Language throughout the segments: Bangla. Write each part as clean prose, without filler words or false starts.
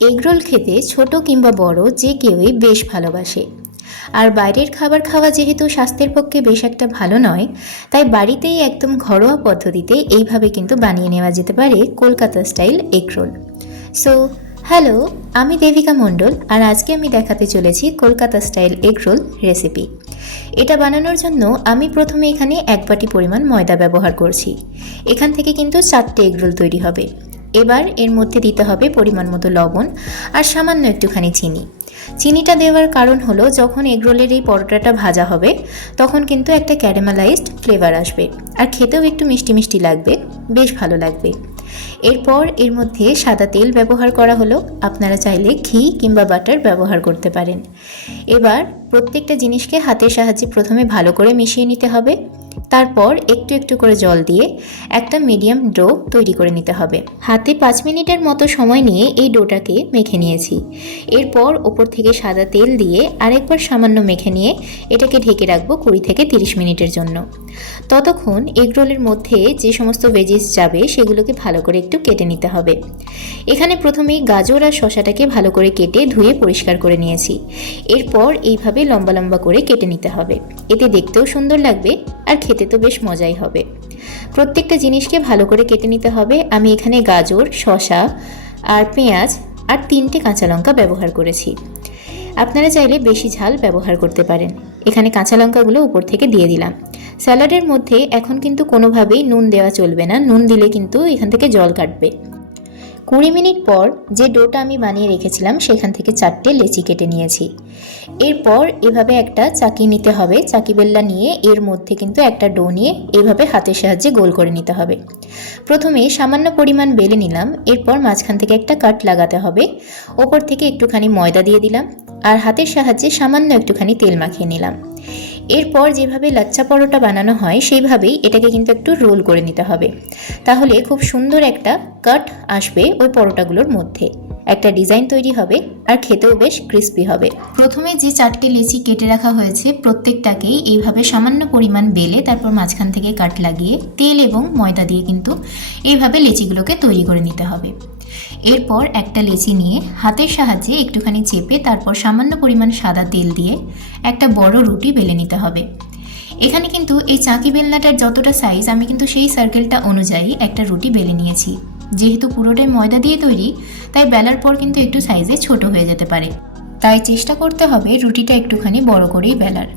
এগরোল খেতে ছোট কিংবা বড় যে কেউই বেশ ভালোবাসে। আর বাইরের খাবার খাওয়া যেহেতু স্বাস্থ্যের পক্ষে বেশ একটা ভালো নয়, তাই বাড়িতেই একদম ঘরোয়া পদ্ধতিতে এইভাবে কিন্তু বানিয়ে নেওয়া যেতে পারে Kolkata style egg roll. So hello, আমি দেবিকা মণ্ডল, আর আজকে আমি দেখাতে চলেছি কলকাতা স্টাইল এগরোল রেসিপি। এটা বানানোর জন্য আমি প্রথমে এখানে 1 বাটি পরিমাণ ময়দা ব্যবহার করছি। এখান থেকে কিন্তু 4টে এগরোল তৈরি হবে। এবার এর মধ্যে দিতে হবে পরিমাণ মতো লবণ আর সামান্য একটুখানি চিনি। চিনিটা দেওয়ার কারণ হলো যখন এগরোলের এই পরোটাটা ভাজা হবে তখন কিন্তু একটা ক্যারামেলাইজড ফ্লেভার আসবে, আর খেতেও একটু মিষ্টি মিষ্টি লাগবে, বেশ ভালো লাগবে। এরপর এর মধ্যে সাদা তেল ব্যবহার করা হলো, আপনারা চাইলে ঘি কিংবা বাটার ব্যবহার করতে পারেন। এবার প্রত্যেকটা জিনিসকে হাতের সাহায্যে প্রথমে ভালো করে মিশিয়ে নিতে হবে। তারপর একটু একটু করে জল দিয়ে একটা মিডিয়াম ডো তৈরি করে নিতে হবে। হাতে 5 মিনিটের মতো সময় নিয়ে এই ডোটাকে মেখে নিয়েছি। এরপর ওপর থেকে সাদা তেল দিয়ে আরেকবার সামান্য মেখে নিয়ে এটাকে ঢেকে রাখবো 20 থেকে 30 মিনিটের জন্য। ততক্ষণ এগরোলের মধ্যে যে সমস্ত ভেজিস যাবে সেগুলোকে ভালো করে একটু কেটে নিতে হবে। এখানে প্রথমেই গাজর আর শসাটাকে ভালো করে কেটে ধুয়ে পরিষ্কার করে নিয়েছি। এরপর এইভাবে লম্বা লম্বা করে কেটে নিতে হবে, এতে দেখতেও সুন্দর লাগবে আর খেতে তো বেশ মজাই হবে। প্রত্যেকটা জিনিসকে ভালো করে কেটে নিতে হবে। আমি এখানে গাজর, শসা আর পেঁয়াজ আর 3টে কাঁচা লঙ্কা ব্যবহার করেছি। আপনারা চাইলে বেশি ঝাল ব্যবহার করতে পারেন। এখানে কাঁচা লঙ্কাগুলো উপর থেকে দিয়ে দিলাম। স্যালাডের মধ্যে এখন কিন্তু কোনোভাবেই নুন দেওয়া চলবে না, নুন দিলে কিন্তু এখান থেকে জল কাটবে। 20 মিনিট পর যে ডোটা আমি বানিয়ে রেখেছিলাম সেখান থেকে 4টে লেচি কেটে নিয়েছি। এরপর এভাবে একটা চাকি নিতে হবে, চাকি বেল্লা নিয়ে এর মধ্যে কিন্তু একটা ডো নিয়ে এভাবে হাতের সাহায্যে গোল করে নিতে হবে। প্রথমে সামান্য পরিমাণ বেলে নিলাম, এরপর মাঝখান থেকে একটা কাট লাগাতে হবে। ওপর থেকে একটুখানি ময়দা দিয়ে দিলাম আর হাতের সাহায্যে সামান্য একটুখানি তেল মাখিয়ে নিলাম। এরপর যেভাবে লাচ্চা পরোটা বানানো হয় সেইভাবেই এটাকে কিন্তু একটু রোল করে নিতে হবে, তাহলে খুব সুন্দর একটা কাট আসবে ওই পরোটাগুলোর মধ্যে, একটা ডিজাইন তৈরি হবে আর খেতেও বেশ ক্রিস্পি হবে। প্রথমে যে 4টে লেচি কেটে রাখা হয়েছে প্রত্যেকটাকেই এইভাবে সামান্য পরিমাণ বেলে তারপর মাঝখান থেকে কাট লাগিয়ে তেল এবং ময়দা দিয়ে কিন্তু এইভাবে লেচিগুলোকে তৈরি করে নিতে হবে। এরপর একটা লেচি নিয়ে হাতের সাহায্যে একটুখানি চেপে তারপর সামান্য পরিমাণ সাদা তেল দিয়ে একটা বড় রুটি বেলে নিতে হবে। এখানে কিন্তু এই চাকি বেলনাটার যতটা সাইজ আমি কিন্তু সেই সার্কেলটা অনুযায়ী একটা রুটি বেলে নিয়েছি। যেহেতু পুরোটাই ময়দা দিয়ে তৈরি তাই বেলার পর কিন্তু একটু সাইজে ছোট হয়ে যেতে পারে, তাই চেষ্টা করতে হবে রুটিটা একটুখানি বড় করেই বেলার।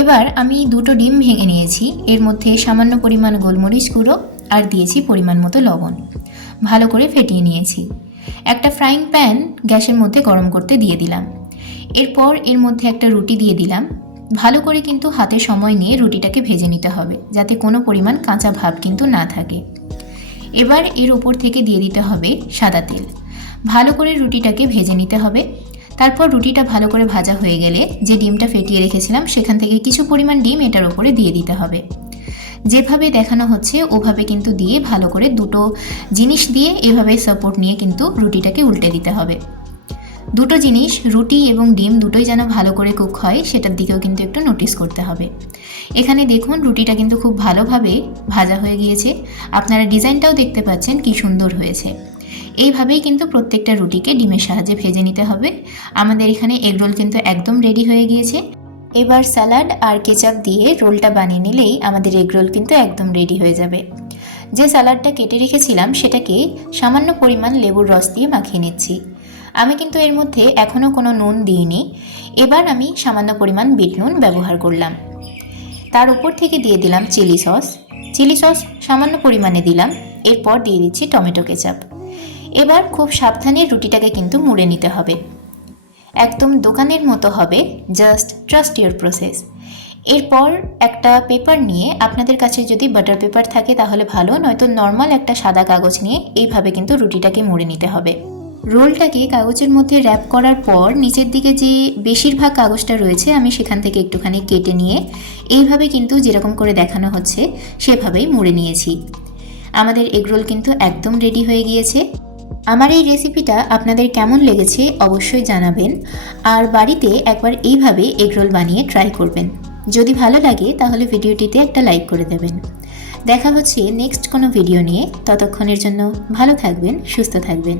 এবার আমি 2টো ডিম ভেঙে নিয়েছি, এর মধ্যে সামান্য পরিমাণ গোলমরিচ গুঁড়ো আর দিয়েছি পরিমাণ মতো লবণ, ভালো করে ফেটিয়ে নিয়েছি। একটা ফ্রাইং প্যান গ্যাসের মধ্যে গরম করতে দিয়ে দিলাম। এরপর এর মধ্যে একটা রুটি দিয়ে দিলাম। ভালো করে কিন্তু হাতে সময় নিয়ে রুটিটাকে ভেজে নিতে হবে যাতে কোনো পরিমাণ কাঁচা ভাব কিন্তু না থাকে। এবার এর উপর থেকে দিয়ে দিতে হবে সাদা তেল। ভালো করে রুটিটাকে ভেজে নিতে হবে। তারপর রুটিটা ভালো করে ভাজা হয়ে গেলে যে ডিমটা ফেটিয়ে রেখেছিলাম সেখান থেকে কিছু পরিমাণ ডিম এটার উপরে দিয়ে দিতে হবে। যেভাবে দেখানো হচ্ছে ওভাবে কিন্তু দিয়ে ভালো করে 2টো জিনিস দিয়ে এভাবে সাপোর্ট নিয়ে কিন্তু রুটিটাকে উল্টে দিতে হবে। 2টো জিনিস রুটি এবং ডিম দুটোই যেন ভালো করে কুক হয় সেটার দিকেও কিন্তু একটু নোটিস করতে হবে। এখানে দেখুন রুটিটা কিন্তু খুব ভালোভাবে ভাজা হয়ে গিয়েছে, আপনারা ডিজাইনটাও দেখতে পাচ্ছেন কি সুন্দর হয়েছে। এইভাবেই কিন্তু প্রত্যেকটা রুটিকে ডিমের সাহায্যে ভেজে নিতে হবে। আমাদের এখানে এগরোল কিন্তু একদম রেডি হয়ে গিয়েছে। এবার স্যালাড আর কেচাপ দিয়ে রোলটা বানিয়ে নিলেই আমাদের এগরোল কিন্তু একদম রেডি হয়ে যাবে। যে স্যালাডটা কেটে রেখেছিলাম সেটাকে সামান্য পরিমাণ লেবুর রস দিয়ে মাখিয়ে নিচ্ছি। আমি কিন্তু এর মধ্যে এখনও কোনো নুন দিইনি। এবার আমি সামান্য পরিমাণ বিট নুন ব্যবহার করলাম। তার উপর থেকে দিয়ে দিলাম চিলি সস সামান্য পরিমাণে দিলাম। এরপর দিয়ে দিচ্ছি টমেটো কেচাপ। এবার খুব সাবধানে রুটিটাকে কিন্তু মুড়ে নিতে হবে, একদম দোকানের মতো হবে, জাস্ট ট্রাস্ট ইউর প্রসেস। এরপর একটা পেপার নিয়ে, আপনাদের কাছে যদি বাটার পেপার থাকে তাহলে ভালো, নয়তো নর্মাল একটা সাদা কাগজ নিয়ে এইভাবে কিন্তু রুটিটাকে মুড়ে নিতে হবে। রোলটাকে কাগজের মধ্যে র্যাপ করার পর নিচের দিকে যে বেশিরভাগ কাগজটা রয়েছে আমি সেখান থেকে একটুখানি কেটে নিয়ে এইভাবে কিন্তু যেরকম করে দেখানো হচ্ছে সেভাবেই মুড়ে নিয়েছি। আমাদের এগরোল কিন্তু একদম রেডি হয়ে গিয়েছে। আমার এই রেসিপিটা আপনাদের কেমন লেগেছে অবশ্যই জানাবেন, আর বাড়িতে একবার এইভাবে এগরোল বানিয়ে ট্রাই করবেন। যদি ভালো লাগে তাহলে ভিডিওটিতে একটা লাইক করে দেবেন। দেখা হচ্ছে নেক্সট কোনো ভিডিও নিয়ে, ততক্ষণের জন্য ভালো থাকবেন, সুস্থ থাকবেন।